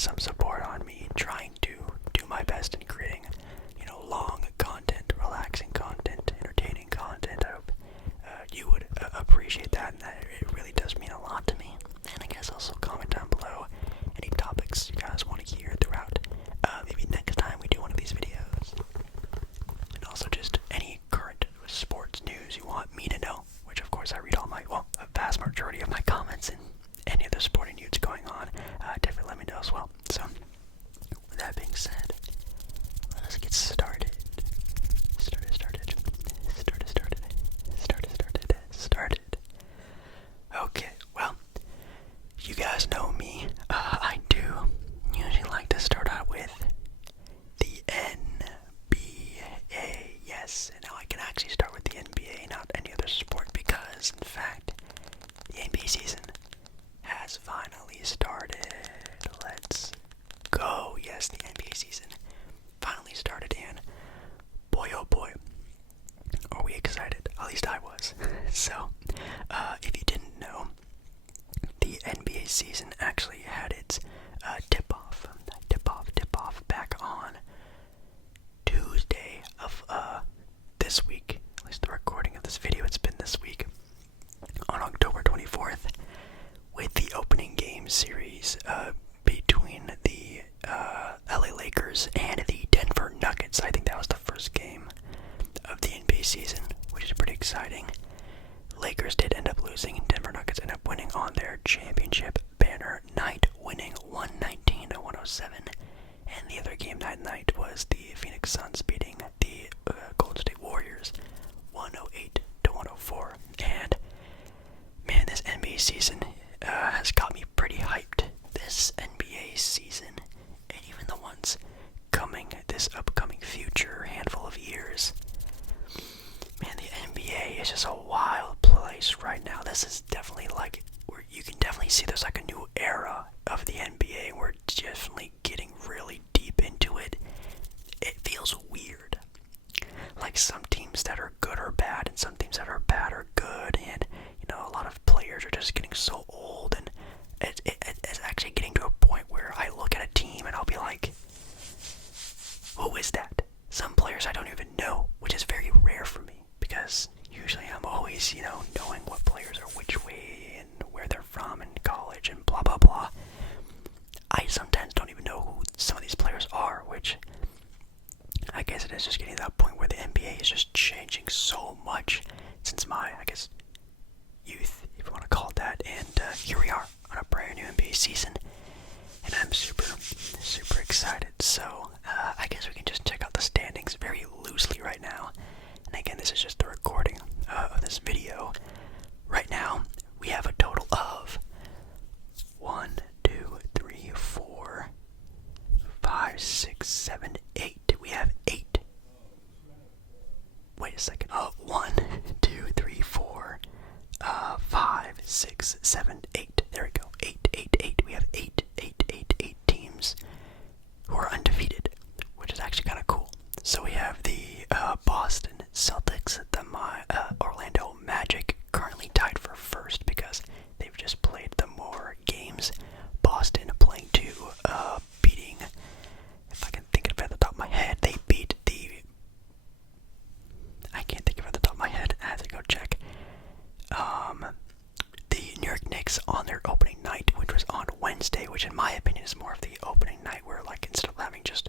some support on me trying to do my best in creating, long content, relaxing content, entertaining content. I hope you would appreciate that, and that it really does mean a lot to me. And I guess also comment down below any topics you guys want to hear throughout. Maybe next time we do one of these videos. And also just any current sports news you want me to know, which of course I read a vast majority of my comments and any other sporting news going on. Definitely let me know as well. So, with that being said, let us get started. Started. Okay, well, you guys know me. I do usually like to start out with the NBA. Yes, and now I can actually start with the NBA, not any other sport, because, in fact, the NBA season has finally started. Let's go. Yes, the NBA season finally started, and boy, oh boy, are we excited. At least I was. So, if you didn't know, the NBA season actually had its tip-off back on Tuesday of this week. At least the recording of this video, it's been this week, on October 24th, with the opening game series between the LA Lakers and the Denver Nuggets. I think that was the first game of the NBA season, which is pretty exciting. Lakers did end up losing, and Denver Nuggets ended up winning on their championship banner night, winning 119-107. And the other game that night was the Phoenix Suns beating the Golden State Warriors 108-104. And man, this NBA season has got me pretty hyped. This NBA season, and even the ones coming this upcoming future handful of years. Man, the NBA is just a wild place right now. This is definitely like where you can definitely see there's like a new era of the NBA. We're definitely getting really deep into it. It feels weird. Like some teams that are good are bad, and some teams that are bad are good, and a lot of players are just getting so old, and it's actually getting to a point where I look at a team and I'll be like, who is that? Some players I don't even know, which is very rare for me, because usually I'm always, knowing what players are which way and where they're from in college and blah blah blah. I sometimes don't even know who some of these players are, which I guess it is just getting to that point where the NBA is just changing so much since my, youth, if you want to call it that. And here we are on a brand new NBA season, and I'm super excited. So I guess we can just check out the standings very loosely right now. And again, this is just the recording of this video. Right now, we have a total of 1, 2, 3, 4, 5, 6, 7, 8. We have 8. Wait a second. 1, 2, 3, 4, 5, 6, 7, 8. There we go. 8. We have 8 teams who are undefeated, which is actually kind of cool. So we have the Boston Celtics, the Orlando Magic, currently tied for first because they've just played the more games. Boston playing 2, beating, if I can think of it at the top of my head, they beat I can't think of it at the top of my head, I have to go check. The New York Knicks on their opening night, which was on Wednesday, which in my opinion is more of the opening night where, like, instead of having just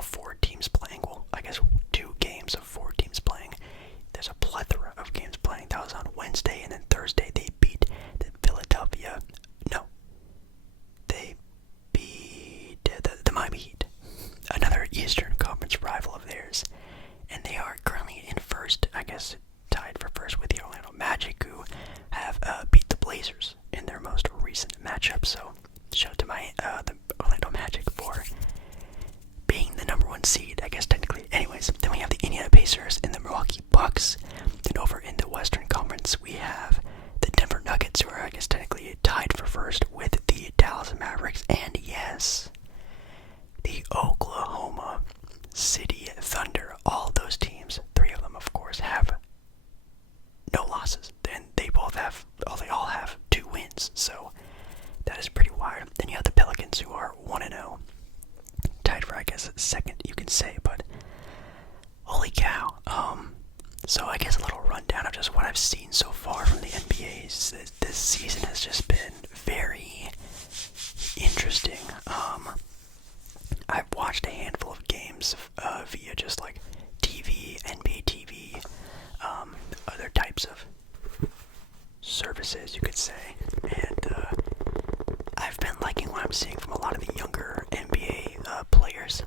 4 teams playing, well, I guess 2 games of 4 teams playing, there's a plethora of games playing. That was on Wednesday, and then Thursday they beat the Miami Heat, another Eastern Conference rival of theirs, and they are currently in first, I guess tied for first with the Orlando Magic, who have beat the Blazers in their most recent matchup. So shout out to the Orlando Magic. So I guess a little rundown of just what I've seen so far from the NBA. This season has just been very interesting. I've watched a handful of games via just like TV, NBA TV, other types of services, you could say. And I've been liking what I'm seeing from a lot of the younger NBA players.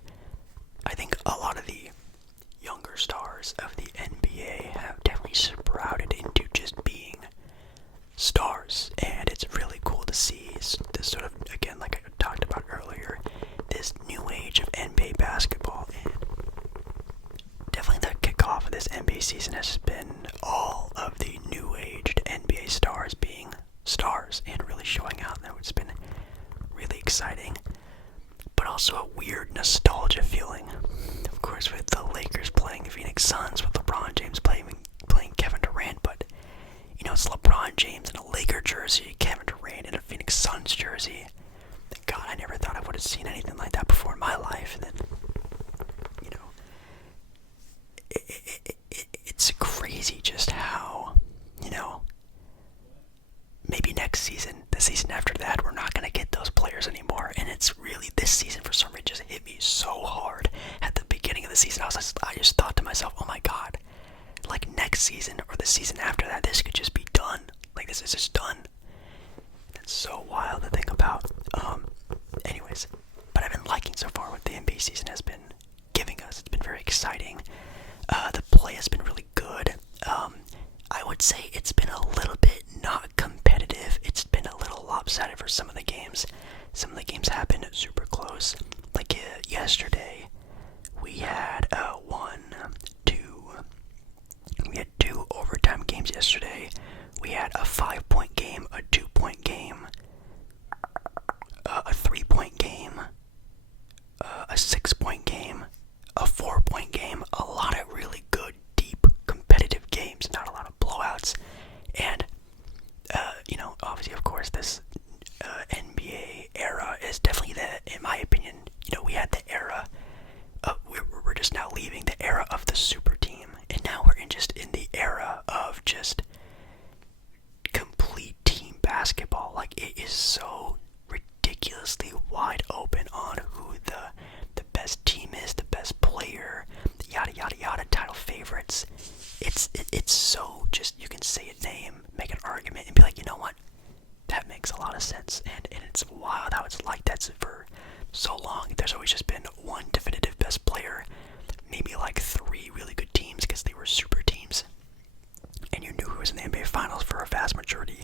I think a lot of the younger stars of the NBA have definitely sprouted into just being stars, and it's really cool to see this sort of, again, like I talked about earlier, this new age of NBA basketball. And definitely the kickoff of this NBA season has been all of the new aged NBA stars being stars and really showing out. And it's been really exciting, but also a weird nostalgia feeling. Of course, with the Lakers playing the Phoenix Suns, with LeBron James playing Kevin Durant, but you know, it's LeBron James in a Laker jersey, Kevin Durant in a Phoenix Suns jersey. Thank God, I never thought I would have seen anything like that before in my life. And then, you know, it's crazy just how, you know, maybe next season, the season after that, we're not going to get those players anymore. And it's really, this season for some reason just hit me so hard. At the beginning of the season, I just thought to myself, oh my God, like next season or the season after that, this could just be done. Like this is just done. It's so wild to think about. Anyways, but I've been liking so far what the NBA season has been giving us. It's been very exciting. The play has been really good. I would say it's been a little bit not competitive. It's been a little lopsided for some of the games. Some of the games have been super close. Like yesterday, we had we had two overtime games yesterday. We had a 5-point game, a 2-point game, a 3-point game, a 6-point game, a 4-point game. A lot of really good, deep, competitive games. Not a lot of blowouts. And, you know, obviously, of course, this NBA era is definitely in my opinion, you know, we had the era of, we're just now leaving the era of the super team. And now we're in the era of just complete team basketball. Like, it is so ridiculously wide open on who the best team is, the best player, yada yada yada, title favorites. It's so just, you can say a name, make an argument, and be like, you know what, that makes a lot of sense. And it's wild how it's like that for so long. There's always just been one definitive best player, maybe like 3 really good teams because they were super teams, and you knew who was in the NBA Finals for a vast majority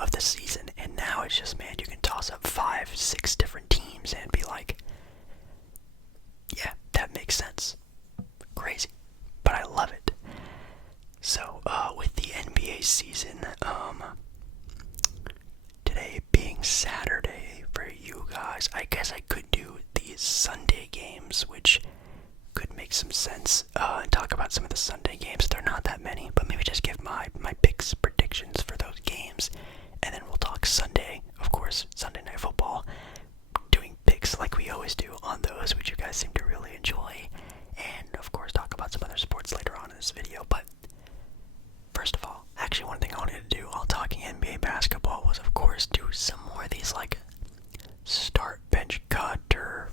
of the season. And now it's just, man, you can toss up 5, 6 different teams and be like, yeah, that makes sense. Crazy, but I love it. So, with the NBA season, today being Saturday for you guys, I guess I could do these Sunday games, which could make some sense, and talk about some of the Sunday games. They're not that many, but maybe just give my picks, predictions for those games, and then we'll talk Sunday, of course, Sunday Night Football, doing picks like we always do on those, which you guys seem to really enjoy, and of course talk about some other sports later on in this video. But first of all, actually one thing I wanted to do while talking NBA basketball was, of course, do some more of these like start, bench, cut, or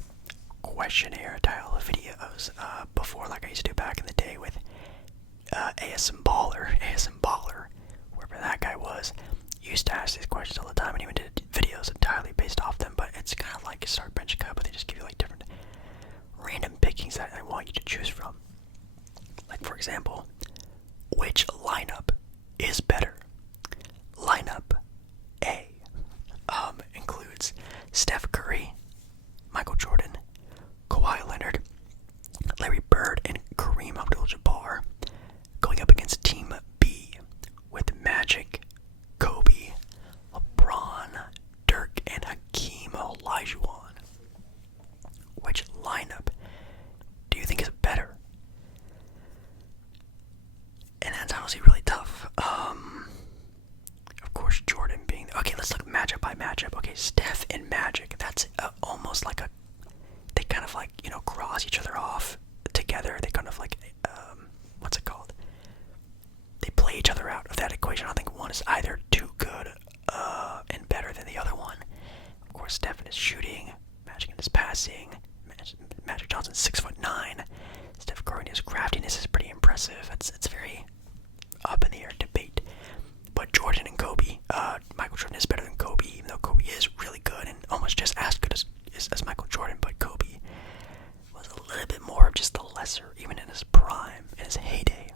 questionnaire style of videos before, like I used to do back in the day with ASM Baller, wherever that guy was. Used to ask these questions all the time and even did videos entirely based off them. But it's kind of like a start, bench, cut, but they just give you like different random pickings that I want you to choose from. Like, for example, which lineup is better? Lineup A includes Steph Curry, Michael Jordan, Kawhi Leonard, Larry Bird, and Kareem Abdul-Jabbar, going up against Team B with Magic, Kobe, LeBron, Dirk, and Hakeem Olajuwon. Which lineup do you think is better? And that's honestly really tough. Of course, Jordan being... Okay, let's look matchup by matchup. Okay, Steph and Magic. That's almost like they kind of like, you know, cross each other off together. They kind of like, what's it called? that equation. I don't think one is either too good and better than the other one. Of course, Steph is shooting, Magic is passing. Magic Johnson's 6'9". Steph Curry's craftiness is pretty impressive. It's very up in the air debate. But Jordan and Kobe, Michael Jordan is better than Kobe, even though Kobe is really good and almost just as good as Michael Jordan. But Kobe was a little bit more of just the lesser, even in his prime, in his heyday.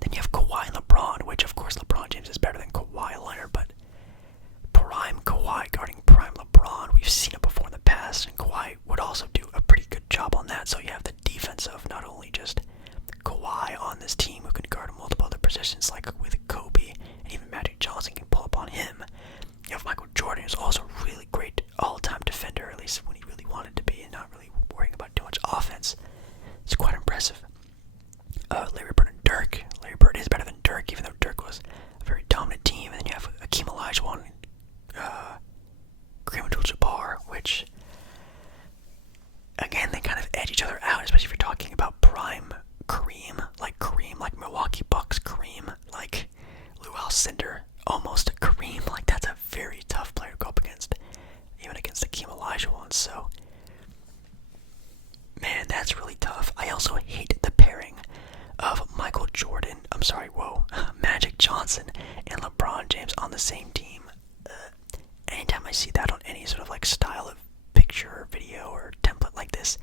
Then you have Kawhi and LeBron, which of course LeBron James is better than Kawhi Leonard, but prime Kawhi guarding prime LeBron, we've seen it before in the past, and Kawhi would also do a pretty good job on that. So you have the defense of not only just Kawhi on this team who can guard multiple other positions like with Kobe, and even Magic Johnson can pull up on him. You have Michael Jordan, who's also a really great all-time defender, at least when he really wanted to be, and not really worrying about too much offense. It's quite impressive. Larry Bird and Dirk. Larry Bird is better than Dirk, even though Dirk was a very dominant team. And then you have Hakeem Olajuwon, Kareem Abdul-Jabbar, which, again, they kind of edge each other out, especially if you're talking about prime Kareem, like Milwaukee Bucks Kareem, like Lou Alcindor, almost Kareem. Like, that's a very tough player to go up against, even against Hakeem Olajuwon. So, man, that's really tough. I also hate the pairing of Magic Johnson and LeBron James on the same team. Anytime I see that on any sort of like style of picture or video or template like this,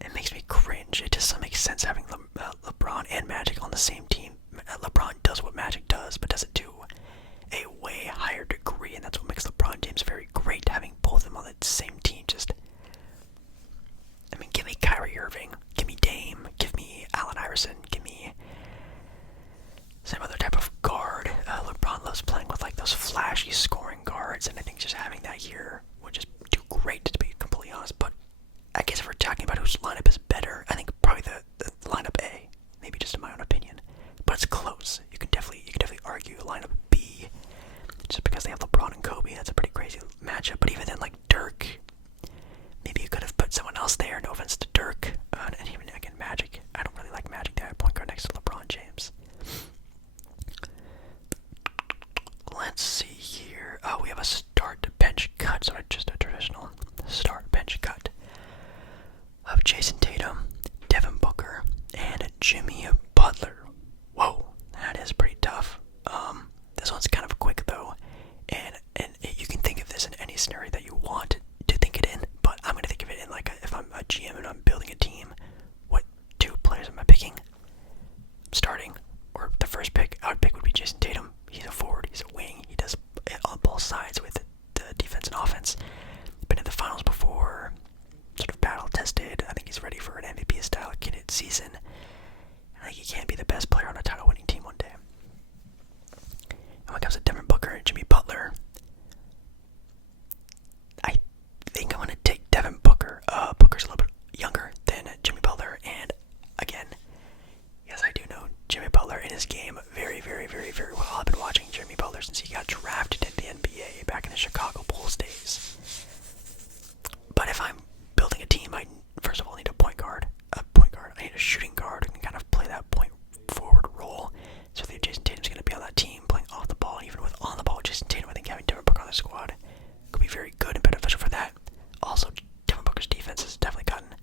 it makes me cringe. It just doesn't make sense having LeBron and Magic on the same team. LeBron does what Magic does, but does it to a way higher degree, and that's what makes LeBron James very great. Having both of them on the same team, give me Kyrie Irving, give me Dame, give me Allen Iverson, give me some other type of guard. LeBron loves playing with like those flashy scoring guards, and I think just having that here would just do great, to be completely honest. But I guess if we're talking about whose lineup is better, I think probably the lineup A, maybe just in my own opinion. But it's close. You can definitely argue lineup B, just because they have LeBron and Kobe. That's a pretty crazy matchup. But even then, like Dirk, maybe you could have put someone else there. No offense to Dirk, and even again Magic. I don't really like Magic there at point guard next to LeBron James. Let's see here. Oh, we have a start bench cut, so just a traditional start bench cut of Jason Tatum, Devin Booker, and Jimmy Butler. Whoa, that is pretty tough. This one's kind of quick though, and you can think of this in any scenario that you want to think it in, but I'm gonna think of it in like if I'm a GM and I'm building a team, what two players am I picking? Starting, or the first pick I would pick would be Jason Tatum. He's a forward, he's a wing, he does it on both sides with the defense and offense. Been in the finals before, sort of battle tested. I think he's ready for an MVP style candidate season. I think he can be the best player on a title winning team one day. And when it comes to Devin Booker and Jimmy Butler, I think I'm going to take Devin Booker. Booker's a little bit younger than Jimmy Butler, and again, yes, I do know Jimmy Butler in his game very, very, very, very well. I've been watching Jimmy Butler since he got drafted in the NBA back in the Chicago Bulls days. But if I'm building a team, I first of all need a point guard. I need a shooting guard who can kind of play that point forward role. So I think Jason Tatum's going to be on that team playing off the ball. Even with on the ball with Jason Tatum, I think having Devin Booker on the squad could be very good and beneficial for that. Also, Devin Booker's defense has definitely gotten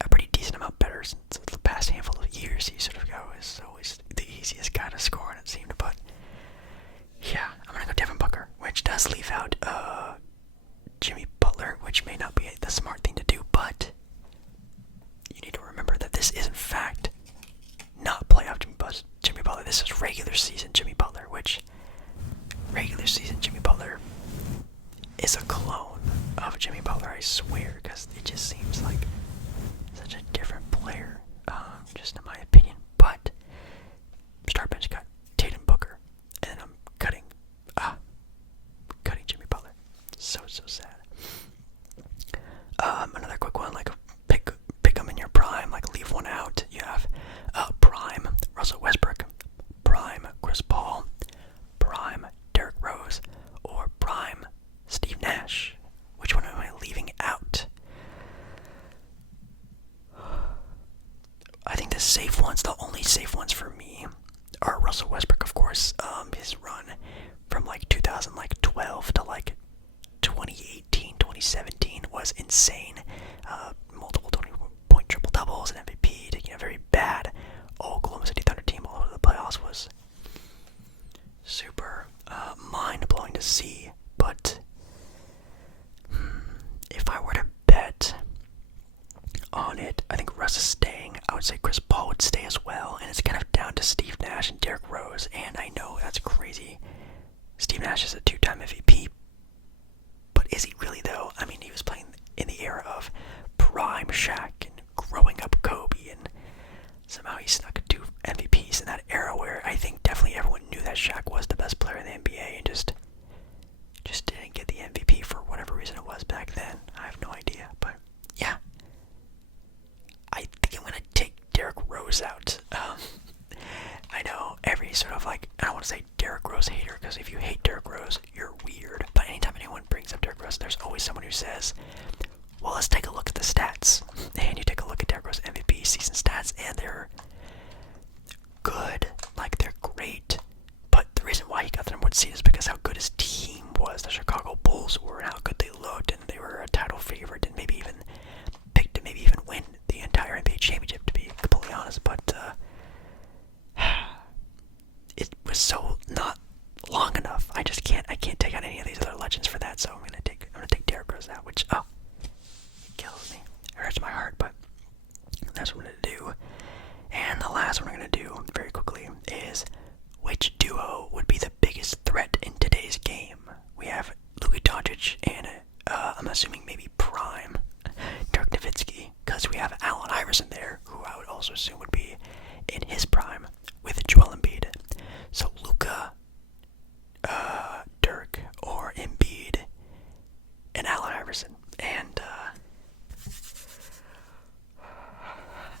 a pretty decent amount better since the past handful of years. He sort of is always the easiest guy to score, and it seemed. But yeah, I'm going to go Devin Booker, which does leave out Jimmy Butler, which may not be the smart thing to do, but you need to remember that this is in fact not playoff Jimmy Butler. This is regular season Jimmy Butler, which regular season Jimmy Butler is a clone of Jimmy Butler, I swear, because it just seems like such a different player, just in my opinion. But start bench cut Tatum Booker, and then I'm cutting Jimmy Butler. So sad. Another quick one, like pick them in your prime, like leave one out. You have prime Russell Westbrook, prime Chris Paul, prime Derrick Rose, or prime Steve Nash. Which one am I leaving out? I think the only safe ones for me are Russell Westbrook, of course, his run from like 2012 to like 2018, 2017 was insane. Multiple 20-point triple doubles and MVP, taking a very bad Oklahoma City Thunder team all over the playoffs was super mind-blowing to see. But if I were to bet on it, I think Russ is staying. I would say Chris Paul would stay as well, and it's kind of down to Steve Nash and Derrick Rose. And I know that's crazy. Steve Nash is a 2-time MVP, but is he really though? I mean, he was playing in the era of prime Shaq and growing up Kobe, and somehow he snuck 2 MVPs in that era where I think definitely everyone knew that Shaq was the best player in the NBA and just didn't get the MVP for whatever reason it was back then. I have no idea, but yeah. I think I'm going to take Derrick Rose out. I know every sort of like, I don't want to say Derrick Rose hater, because if you hate Derrick Rose, you're weird. But anytime anyone brings up Derrick Rose, there's always someone who says, well, let's take a look at the stats. And you take a look at Derrick Rose MVP season stats, and they're good. Like, they're great. But the reason why he got the number 1 seed is because how good his team was. The Chicago Bulls were, and how good they looked, and they were a title favorite, and maybe even picked to maybe even win the entire NBA championship, to be completely honest. But it was so not long enough. I can't take out any of these other legends for that. So I'm gonna take Derrick Rose out, which it kills me. It hurts my heart, but that's what I'm gonna do. And the last one I'm gonna do very quickly is, which duo would be the biggest threat in today's game? We have Luka Doncic and I'm assuming maybe prime Dirk Nowitzki, because we have Allen Iverson there, who I would also assume would be in his prime with Joel Embiid. So Luka, Dirk, or Embiid, and Allen Iverson. And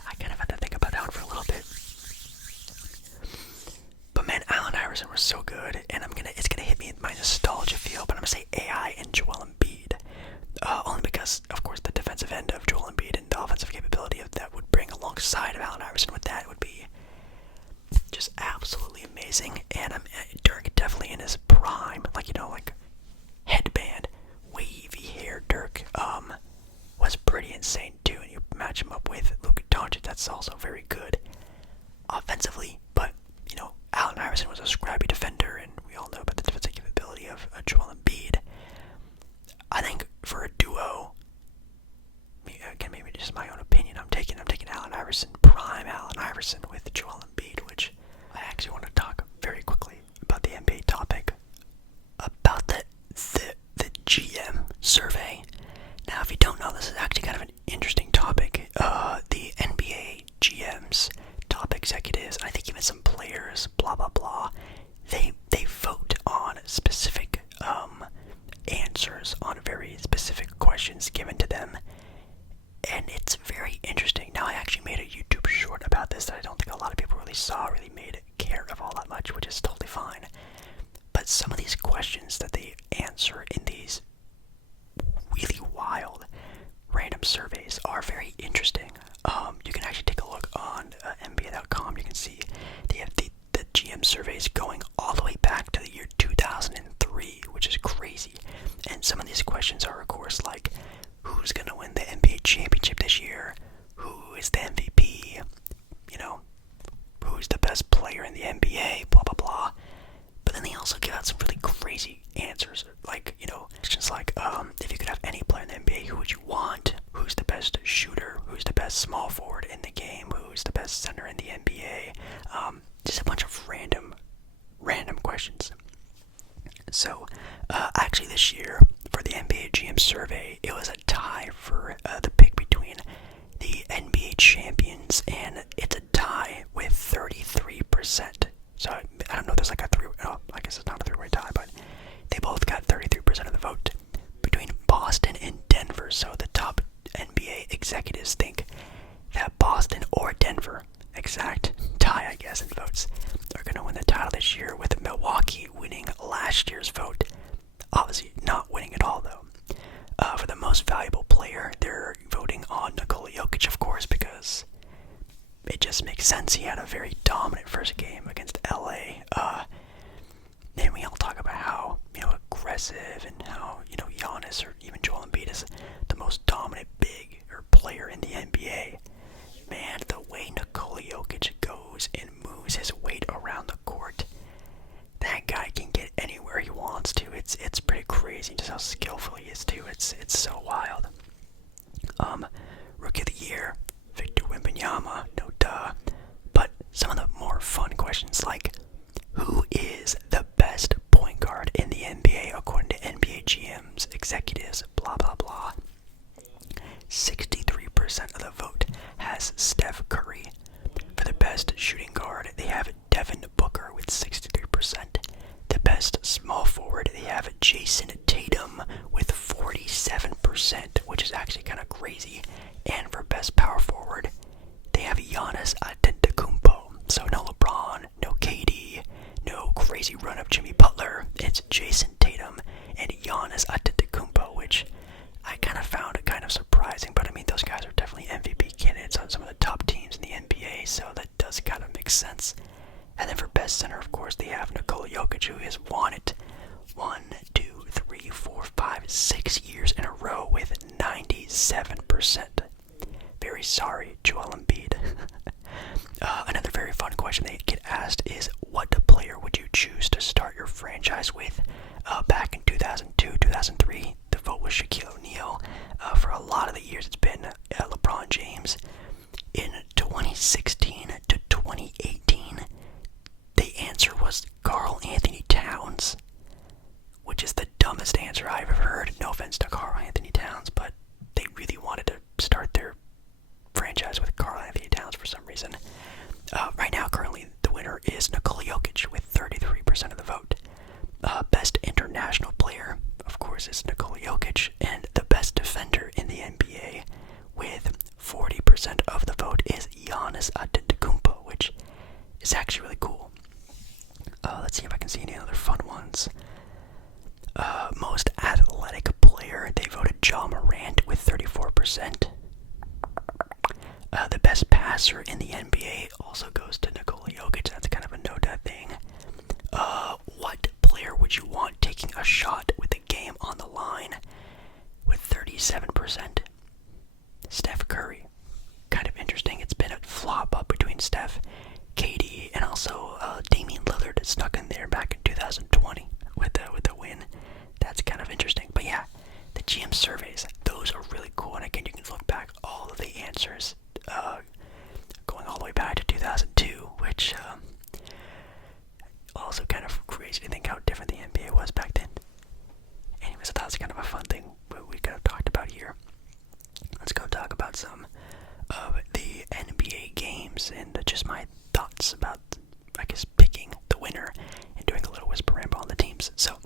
I kind of had to think about that one for a little bit. But man, Allen Iverson was so good, and it's gonna hit me in my nostalgia feel. But I'm gonna say AI and Joel Embiid, only because, of course, the defensive end of Joel Embiid and the offensive capability of that would bring alongside of Allen Iverson with that would be just absolutely amazing. And Dirk definitely in his prime, like headband, wavy hair. Dirk was pretty insane too, and you match him up with Luka Doncic, that's also very good offensively. But Allen Iverson was a scrappy defender, and we all know about the defensive capability of Joel Embiid. I think for a duo, again, maybe just my own opinion, I'm taking Allen Iverson, prime Allen Iverson with Joel Embiid, which I actually want to talk very quickly about the NBA topic, about the GM survey. Now, if you don't know, this is actually kind of an interesting topic. The NBA GMs, top executives, I think even some players, blah blah blah, they vote on specific answers on very specific questions given to them, and it's very interesting. Now, I actually made a YouTube short about this that I don't think a lot of people really made care of all that much, which is totally fine. But some of these questions that they answer in these really wild random surveys are very interesting. You can actually take a look on NBA.com. You can see they have the GM surveys going all the way back to the year 2003, which is crazy. And some of these questions are, of course, like, who's going to win the NBA championship this year? Who is the MVP? Who's the best player in the NBA? Blah, blah, blah. But then they also give out some really crazy answers. Like, questions like, if you could have any player in the NBA, who would you want? Who's the best shooter? Who's the best small forward in the game? Who's the best center in the NBA? Just a bunch of random questions. So, actually this year, for the NBA GM survey, it was a tie for the pick between the NBA champions, and it's a tie with 33%. So, I don't know, there's like I guess it's not a three-way tie, but they both got 33% of the vote between Boston and Denver. So, the top NBA executives think that Boston or Denver, exact tie, I guess, in votes, are going to win the title this year, with Milwaukee winning last year's vote. Obviously not winning at all, though. For the most valuable player, they're voting on Nikola Jokic, of course, because it just makes sense. He had a very dominant first game against LA, It's so wild. Rookie of the Year, Victor Wembanyama, no duh. But some of the more fun questions like, who is the best point guard in the NBA according to NBA GMs, executives, blah blah blah. 63% of the vote has Steph Curry. For the best shooting guard, they have Devin Booker with 63%. The best small forward, they have Jason Tatum with 47%, which is actually kind of crazy. And for best power forward, they have Giannis Antetokounmpo. So no LeBron, no KD, no crazy run of Jimmy Butler. It's Jason Tatum and Giannis Antetokounmpo, which I kind of found kind of surprising. But I mean, those guys are definitely MVP candidates on some of the top teams in the NBA, so that does kind of make sense. And then for best center, of course, they have Nikola Jokic, who has won it 6 years in a row with 97%. Very sorry, Joel Embiid. Another very fun question they get asked is, what player would you choose to start your franchise with? Back in 2002, 2003, the vote was Shaquille O'Neal. For a lot of the years, it's been LeBron James. In 2016 to 2018, the answer was Karl Anthony Towns, which is the dumbest answer I've ever heard. No offense to Karl Anthony Towns, but they really wanted to start their franchise with Karl Anthony Towns for some reason. Right now, currently, the winner is Nikola Jokic with 33% of the vote. Best international player, of course, is Nikola Jokic, and the best defender in the NBA with 40% of the vote is Giannis Antetokounmpo, which is actually really cool. Let's see if I can see any other fun ones. Most athletic player, they voted Ja Morant with 34%. The best passer in the NBA also goes to Nikola Jokic. That's kind of a no-doubt thing. What player would you want taking a shot with the game on the line? With 37%. Steph Curry. Kind of interesting. It's been a flop up between Steph, KD, and also Damian Lillard snuck in there back in 2020 with the win. That's kind of interesting. But yeah, the GM surveys, those are really cool. And again, you can look back all of the answers going all the way back to 2002, which also kind of crazy to think how different the NBA was back then. Anyways, I thought it was kind of a fun thing we could have talked about here. Let's go talk about some of the NBA games and just my thoughts about, I guess, picking the winner and doing a little whisper ramble on the teams. So,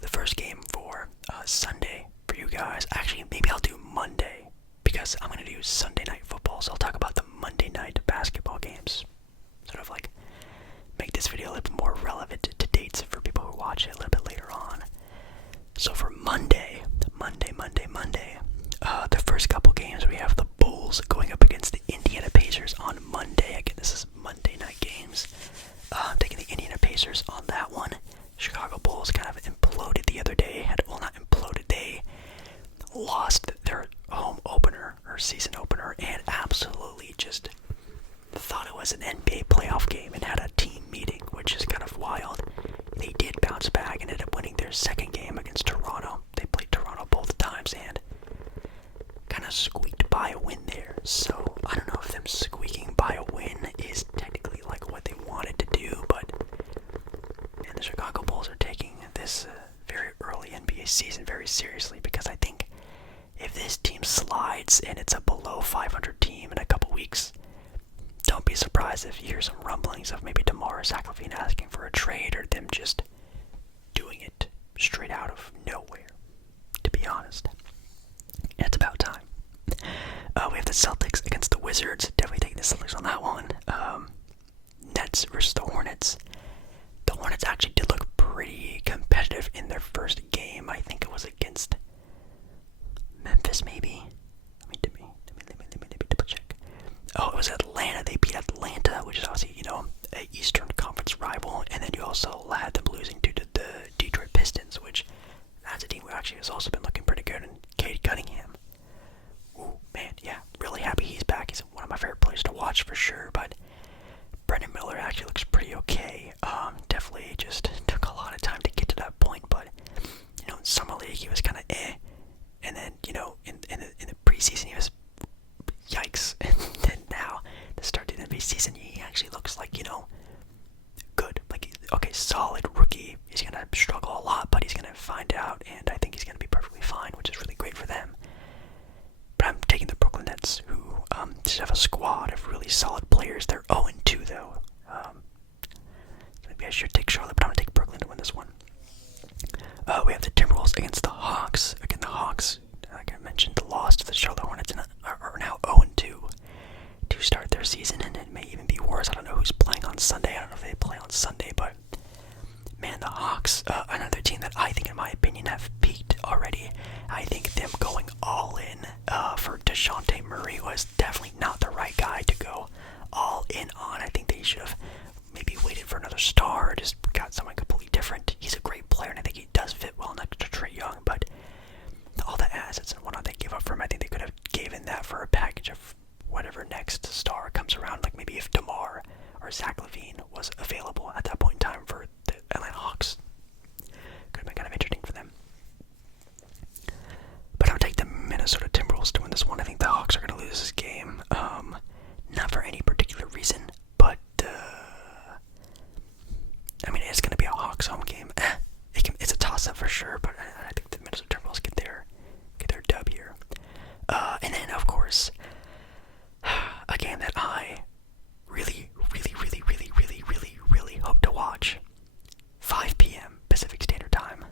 the first game for Sunday for you guys, actually, maybe I'll do Monday, because I'm going to do Sunday night football, so I'll talk about the Monday night basketball games. Sort of like make this video a little bit more relevant to dates for people who watch it a little bit later on. So for Monday, the first couple games, we have the Bulls going up against the Indiana Pacers on Monday. Again, this is Monday night games. I'm taking the Indiana Pacers on that one. Chicago Bulls kind of imploded the other day. Not imploded, they lost their home opener, or season opener, and absolutely just thought it was an NBA playoff game and had a team meeting, which is kind of wild. They did bounce back and ended up winning their second game against Toronto. They played Toronto both times and kind of squeaked by a win there. So I don't know if them squeaking by a win is technically like what they wanted to do, but and the Chicago Bulls are taking this very early NBA season very seriously, because I think if this team slides and it's a below 500 team in a couple weeks, don't be surprised if you hear some rumblings of maybe DeMar Saclavine asking for a trade, or them just doing it straight out of nowhere, to be honest. And it's about time. We have the Celtics against the Wizards. Definitely taking the Celtics on that one. Nets versus the Hornets. The Hornets actually did look pretty competitive in their first game. I think it was against Memphis, maybe? Let me double check. Oh, it was Atlanta. They beat Atlanta, which is obviously, an Eastern Conference rival. And then you also had them losing to the Detroit Pistons, which that's a team who actually has also been looking pretty good. And Cade Cunningham. Ooh, man, yeah. Really happy he's back. He's one of my favorite players to watch for sure. But Brendan Miller actually looks pretty okay. Definitely just took a lot of time to get to that point. But, in Summer League, he was kind of Grizzlies have a squad of really solid players. They're 0-2 though. Maybe I should take Charlotte, but I'm gonna take Brooklyn to win this one. We have the Timberwolves against the Hawks. Again, the Hawks, like I mentioned, lost to the Charlotte Hornets and are now 0-2 to start their season, and it may even be worse. I don't know who's playing on Sunday. I don't know if they play on Sunday, but man, the Hawks, another team that I think, in my opinion, have peaked already. I think them going all in for DeJounte Murray was definitely not the right guy to go all in on. I think they should have maybe waited for another star, or just got someone completely different. He's a great player, and I think he does fit well next to Trae Young, but all the assets and whatnot they gave up for him, I think they could have given that for a package of whatever next star comes around. Like maybe if DeMar or Zach LaVine was available at that point in time for the Atlanta Hawks, could have been kind of interesting for them. But I would take the Minnesota Timberwolves to win this one. I think the Hawks are going to lose this game. Not for any particular reason, but I mean, it's going to be a Hawks home game. It's a toss-up for sure, but I think the Minnesota Timberwolves get their dub here. And then, of course, a game that I really hope to watch. 5 p.m. Pacific Standard Time.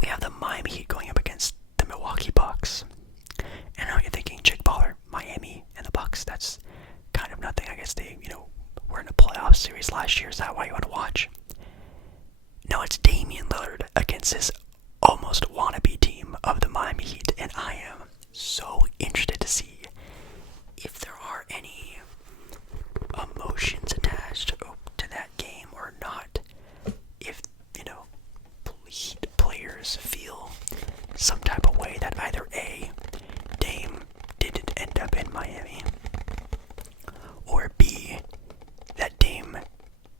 We have the Miami Heat going up against the Milwaukee Bucks. And I know you're thinking, Jake Baller, Miami, and the Bucks. That's kind of nothing. I guess they, were in a playoff series last year. Is that why you want to watch? No, it's Damian Lillard against his almost wannabe team of the Miami Heat. And I am so interested to see if there are any emotions attached to that game or not. If, Heat players feel some type of way that either A, Dame didn't end up in Miami, or B, that Dame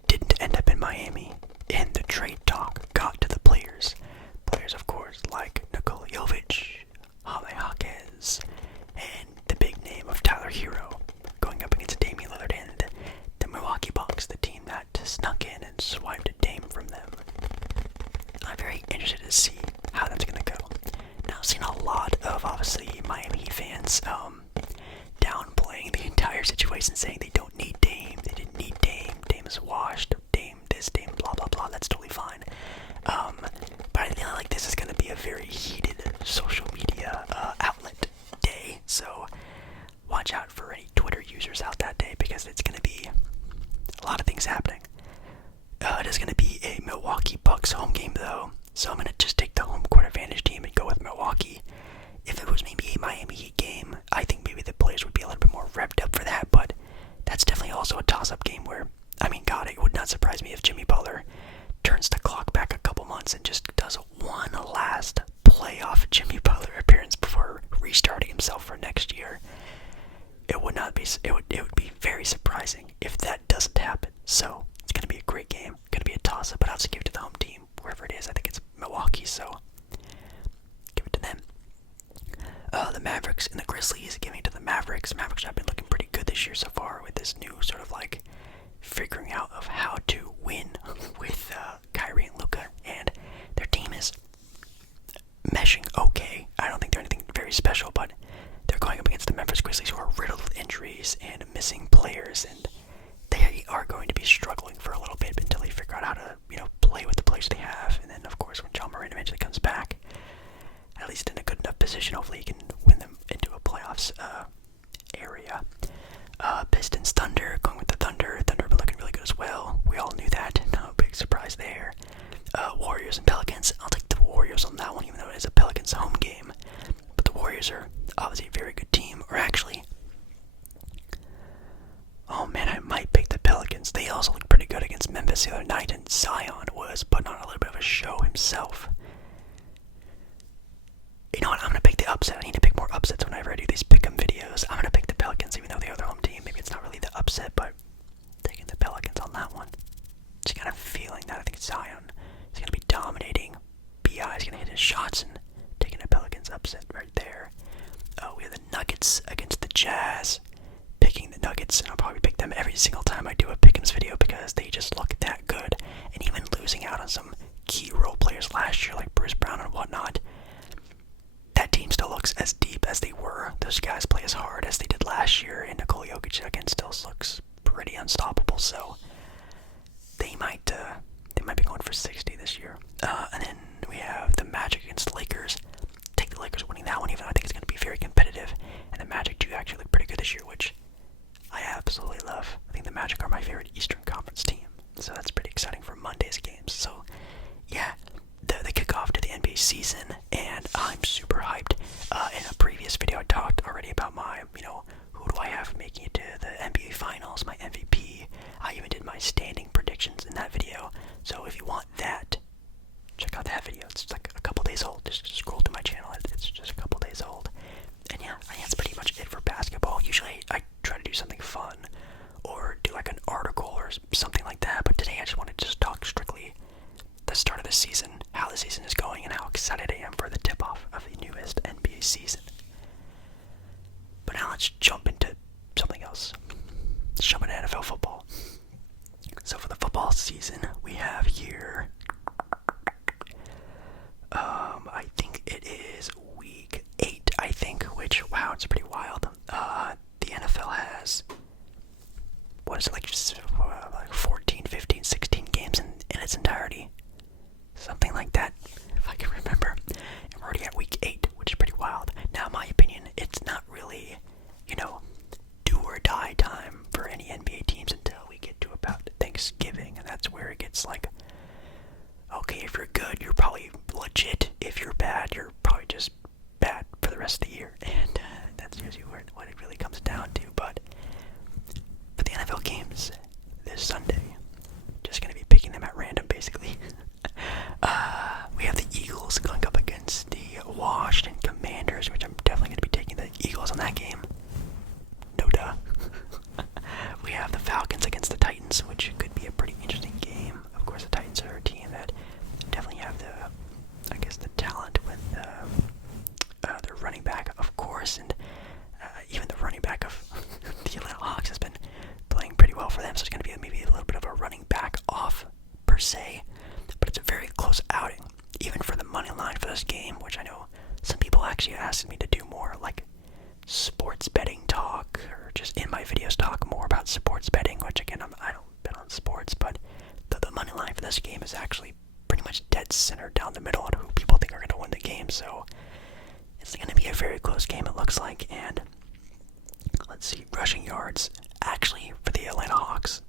didn't end up in Miami and the trade talk got to the players. Players, of course, like Nikola Jovic, Jaime Jaquez, and the big name of Tyler Hero going up against Damian Lillard and the Milwaukee Bucks, the team that snuck in and swiped a Dame from them. I'm very interested to see how that's going to go. Now, I've seen a lot of, obviously, Miami fans downplaying the entire situation, saying they don't need Dame, they didn't need Dame, Dame is washed, Dame this, Dame blah blah blah, that's totally fine. But I feel like this is going to be a very heated social media outlet day, so watch out for any Twitter users out that day, because it's going to be a lot of things happening. It is going to be a Milwaukee Bucks home game, though, so I'm going to just take the home court advantage team and go with Milwaukee. If it was maybe a Miami Heat game, I think maybe the players would be a little bit more revved up for that, but that's definitely also a toss-up game where, I mean, God, it would not surprise me if Jimmy Butler turns the clock back a couple months and just does one last playoff Jimmy Butler appearance before restarting himself for next year. It would be very surprising if that doesn't happen. So it's going to be a great game. Going to be a toss-up, but I'll just give it to the home team, wherever it is. I think it's Milwaukee, so give it to them. The Mavericks and the Grizzlies, giving it to the Mavericks. Mavericks have been looking pretty good this year so far with this new sort of like figuring out of how to win with Kyrie and Luka, and their team is meshing okay. I don't think they're anything very special, but they're going up against the Memphis Grizzlies, who are riddled with injuries and missing players, and they are going to be struggling for a little bit until they figure out how to, play with the players they have. And then, of course, when John Moran eventually comes back, at least in a good enough position, hopefully he can win them into a playoffs area. Pistons, Thunder, going with the Thunder. Thunder have been looking really good as well. We all knew that. No big surprise there. Warriors and Pelicans. I'll take the Warriors on that one, even though it is a Pelicans home game. But the Warriors are obviously a very good team. Or actually, oh man, I might pick the Pelicans. They also looked pretty good against Memphis the other night, and Zion was putting on a little bit of a show himself. You know what, I'm going to pick the upset. I need to pick more upsets whenever I do these pick'em videos. I'm going to pick the Pelicans, even though they are their home team. Maybe it's not really the upset, but taking the Pelicans on that one. Just kind of feeling that. I think Zion is going to be dominating. B.I. is going to hit his shots, and taking the Pelicans upset right there. We have the Nuggets against the Jazz. Picking the Nuggets, and I'll probably pick them every single time I do a pick'ems video because they just look that good. And even losing out on some key role players last year, like Bruce Brown and whatnot, that team still looks as deep as they were. Those guys play as hard previous video, I talked already about my, who do I have making it to the NBA Finals, my MVP. I even did my standing predictions in that video. So if you want that, check out that video. It's like a couple days old. Just scroll through my channel. It's just a couple days old. And yeah, I think that's pretty much it for basketball. Usually I try to do something fun or do like an article or something like that. But today I just wanted to just talk strictly the start of the season, how the season is going, and how excited I am for the tip-off of the newest NBA season. But now let's jump into something else. Let's jump into NFL football. So for the football season, we have here, I think it is week 8, I think, which, wow, it's pretty wild. The NFL has, what is it, like 14, 15, 16 games in its entirety. Something like that, if I can remember. And we're already at week 8, which is pretty wild. Now, in my opinion, it's not really, do or die time for any NBA teams until we get to about Thanksgiving. And that's where it gets like, okay, if you're good, you're probably legit. If you're bad, you're probably just bad for the rest of the year. And that's usually what it really comes down to. But for the NFL games this Sunday, just going to be picking them at random, basically. We have the Eagles going up against the Washington Commanders, which I'm definitely going to be taking the Eagles on that game. No duh. We have the Falcons against the Titans, which could be a pretty interesting game. Of course, the Titans are a team that definitely have the talent with their running back, of course, and even the running back of the Atlanta Hawks has been playing pretty well for them, so it's going to be maybe a little bit of a running back off, per se, but it's a very close outing, even for the money line for this game, which I know some people actually asked me to do more, like, sports betting talk, or just in my videos talk more about sports betting, which again, I don't bet on sports, but the money line for this game is actually pretty much dead center down the middle on who people think are going to win the game, so it's going to be a very close game, it looks like. And let's see, rushing yards, actually, for the Atlanta Hawks,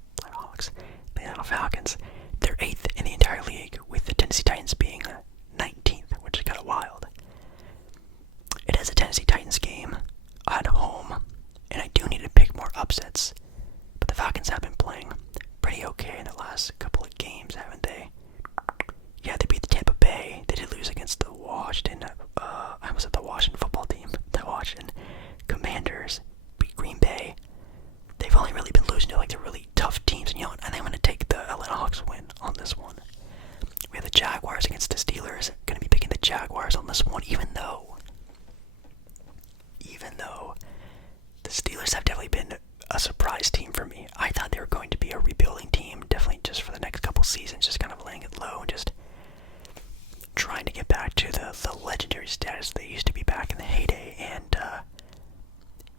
the Atlanta Falcons, they're 8th in the entire league, with the Tennessee Titans being 19th, which is kind of wild. It is a Tennessee Titans game at home, and I do need to pick more upsets, but the Falcons have been playing pretty okay in the last couple of games, haven't they? Yeah, they beat the Tampa Bay. They did lose against the Washington, I was at the Washington football team, the Washington Commanders beat Green Bay. They've only really been losing to like the really tough teams, and and I'm going to take the Atlanta Hawks win on this one. We have the Jaguars against the Steelers. Going to be picking the Jaguars on this one, even though the Steelers have definitely been a surprise team for me. I thought they were going to be a rebuilding team, definitely just for the next couple seasons, just kind of laying it low and just trying to get back to the legendary status they used to be back in the heyday, and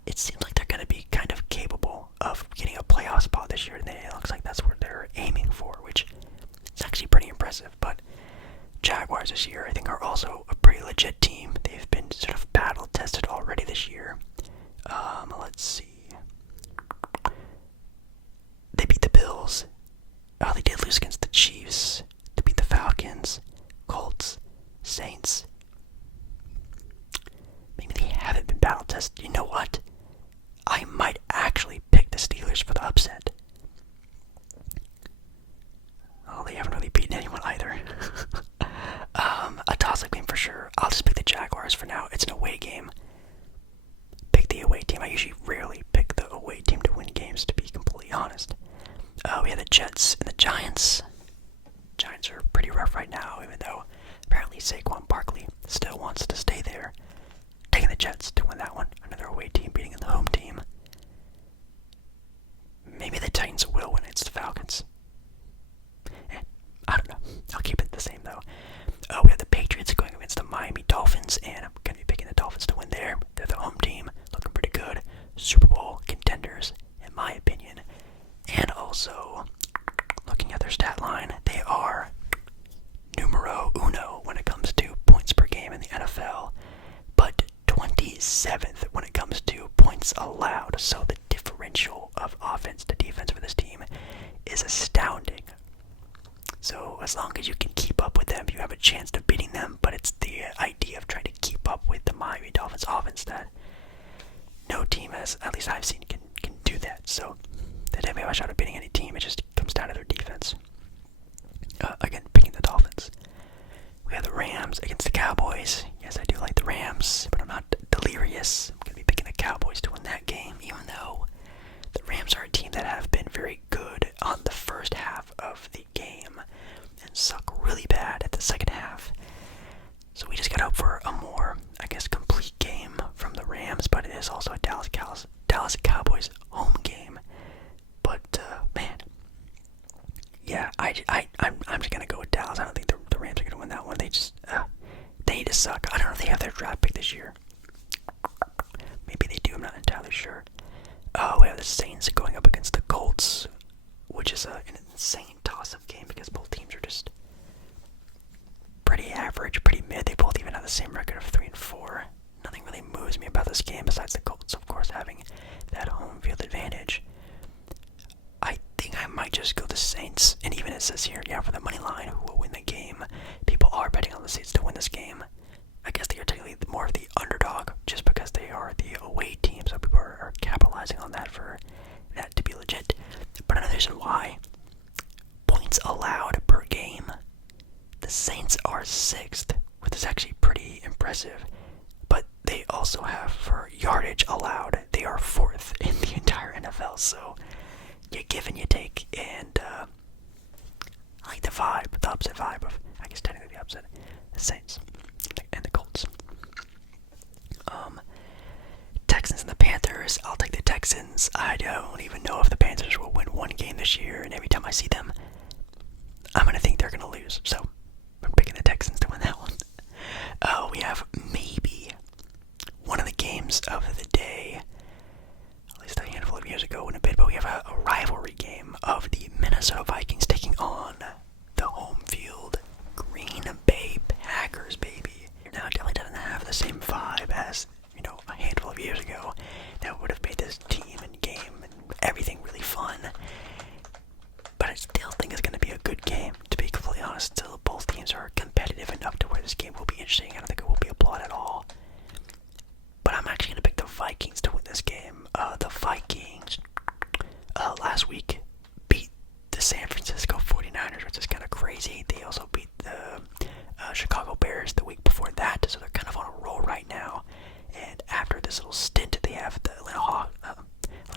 it seems like they're going to be kind of capable of getting a playoff spot this year, and it looks like that's what they're aiming for, which is actually pretty impressive. But Jaguars this year, I think, are also a pretty legit team. They've been sort of battle-tested already this year. Let's see. They beat the Bills. Oh, they did lose against the Chiefs. They beat the Falcons, Colts, Saints. Maybe they haven't been battle-tested. You know what? I might actually pick the Steelers for the upset. Oh, they haven't really beaten anyone either. A toss-up game for sure. I'll just pick the Jaguars for now. It's an away game. Pick the away team. I usually rarely pick the away team to win games, to be completely honest. We have the Jets and the Giants. Giants are pretty rough right now, even though apparently Saquon Barkley still wants to stay there. Taking the Jets to win that one. Another away team beating the home team. Maybe the Titans will when it's the Falcons. I don't know. I'll keep it the same, though. We have the Patriots going against the Miami Dolphins, and I'm going to be picking the Dolphins to win there. They're the home team, looking pretty good. Super Bowl contenders, in my opinion. And also, looking at their stat line, they are numero uno when it comes to points per game in the NFL, but 27th when it comes to points allowed. So the differential of offense to defense for this team is astounding. So as long as you can keep up with them, you have a chance of beating them, but it's the idea of trying to keep up with the Miami Dolphins balanced offense that no team has, at least I've seen, can do that. So they definitely have a shot at beating any team. It just comes down to their defense. Again, picking the Dolphins. We have the Rams against the Cowboys. Yes, I do like the Rams, but I'm not delirious. I'm going to be picking the Cowboys to win that game, even though the Rams are a team that have been very good on the first half of the game and suck really bad at the second half. So we just got to hope for a more, I guess, complete game from the Rams, but it is also a Dallas Cowboys home game. But, man, yeah, I'm just going to go with Dallas. I don't think the Rams are going to win that one. They need to suck. I don't know if they have their draft pick this year. Maybe they do, I'm not entirely sure. We have the Saints going up against the Colts, which is an insane toss-up game because both teams are just pretty average, pretty mid. They both even have the same record of 3-4. Nothing really moves me about this game besides the Colts, of course, having that home field advantage. I think I might just go the Saints, and even it says here, yeah, for the money line, who will win the game. People are betting on the Saints to win this game. I guess they are technically more of the underdog, just because they are the away team, so people are capitalizing on that for that to be legit. But another reason why, points allowed per game, the Saints are 6th, which is actually pretty impressive. But they also have, for yardage allowed, they are 4th in the entire NFL, so you give and you take, and I like the upset vibe of, I guess technically the upset, the Saints and the Colts. Texans and the Panthers, I'll take the Texans. I don't even know if the Panthers will win one game this year, and every time I see them, I'm going to think they're going to lose, so I'm picking the Texans to win that one. We have maybe one of the games of the day, at least a handful of years ago in a bit, but we have a rivalry game of the Minnesota Vikings taking on the home field Green Bay Packers, baby. Now, it definitely doesn't have the same vibe as, a handful of years ago that would have made this team and game and everything really fun. But I still think it's going to be a good game, to be completely honest. Still, both teams are competitive enough to where this game will be interesting. I don't think it will be a blowout at all. But I'm actually going to pick the Vikings to win this game. The Vikings, last week, beat the San Francisco 49ers, which is kind of crazy. They also beat the Chicago Bears the week before that, so they're kind of on a roll right now. And after this little stint, they have the Atlanta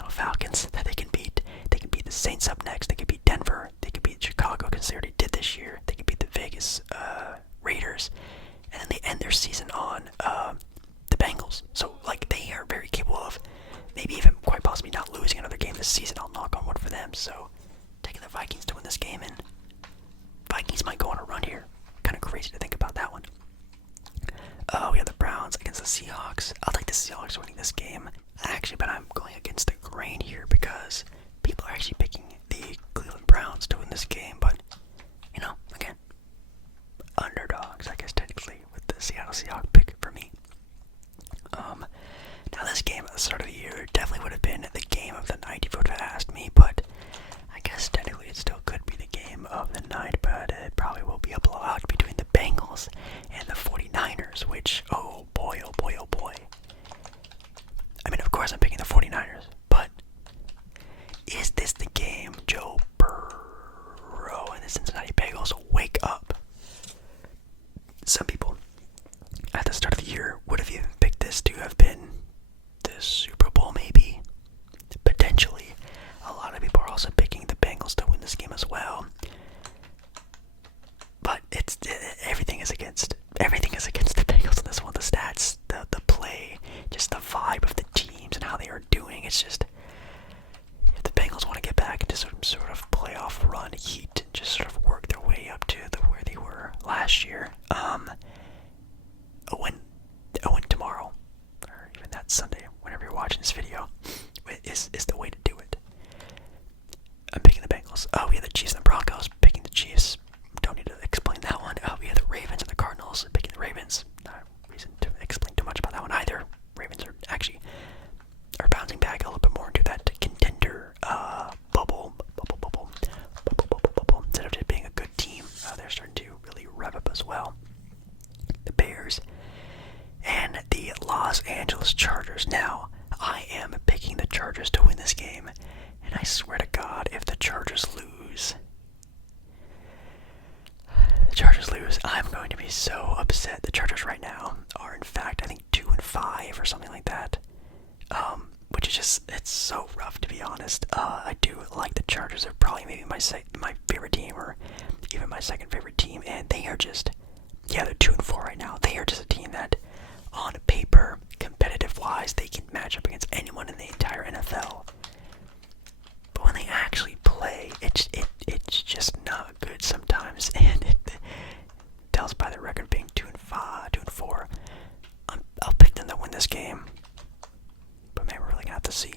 Falcons that they can beat. They can beat the Saints up next. They can beat Denver. They can beat Chicago, because they already did this year. They can beat the Vegas Raiders. And then they end their season on the Bengals. So, they are very capable of maybe even quite possibly not losing another game this season. I'll knock on wood for them. So, taking the Vikings to win this game, and Vikings might go on a run here. Kind of crazy to think about that one. We have the Browns against the Seahawks. I'll take the Seahawks winning this game. Actually, but I'm going against the grain here because people are actually picking the Cleveland Browns to win this game. But, again, underdogs, I guess, technically, with the Seattle Seahawks pick for me. Now, this game at the start of the year definitely would have been the game of the night if you would have asked me, but I guess technically it still could be the game of the night, but it probably will be a blowout between the Bengals and the 49ers, which, oh boy, oh boy, oh boy. I mean, of course I'm picking the 49ers, but is this the game Joe Burrow and the Cincinnati Bengals wake up? Some people at the start of the year would have even picked this to have been the Super Bowl, maybe. Potentially. A lot of people are also picking the Bengals to win this game as well. But everything is against the Bengals in this one. The stats, the play, just the vibe of the teams and how they are doing. It's just, if the Bengals want to get back into some sort of playoff run heat, just sort of work their way up to where they were last year. A win tomorrow, or even that Sunday, whenever you're watching this video, is the way to do it. I'm picking the Bengals. We have the Chiefs and the Broncos. Picking the Chiefs. Don't need to explain that one. We have the Ravens and the Cardinals. Picking the Ravens. Not reason to explain too much about that one either. Ravens are bouncing back a little bit more into that contender bubble. Instead of just being a good team, they're starting to really rev up as well. The Bears and the Las Los Angeles Chargers. Now, I am picking the Chargers to win this game, and I swear to God, if the Chargers lose, I'm going to be so upset. The Chargers right now are, in fact, I think 2-5 or something like that. Which is just, it's so rough, to be honest. I do like the Chargers. They're probably maybe my favorite team, or even my second favorite team, and they are just, yeah, they're 2-4 right now. They are just a team that, on paper, competitive-wise, they can match up against anyone in the entire NFL. But when they actually play, it's just not good sometimes, and it tells by the record being 2-5, 2-4. I'll pick them to win this game, but man, we're really gonna have to see.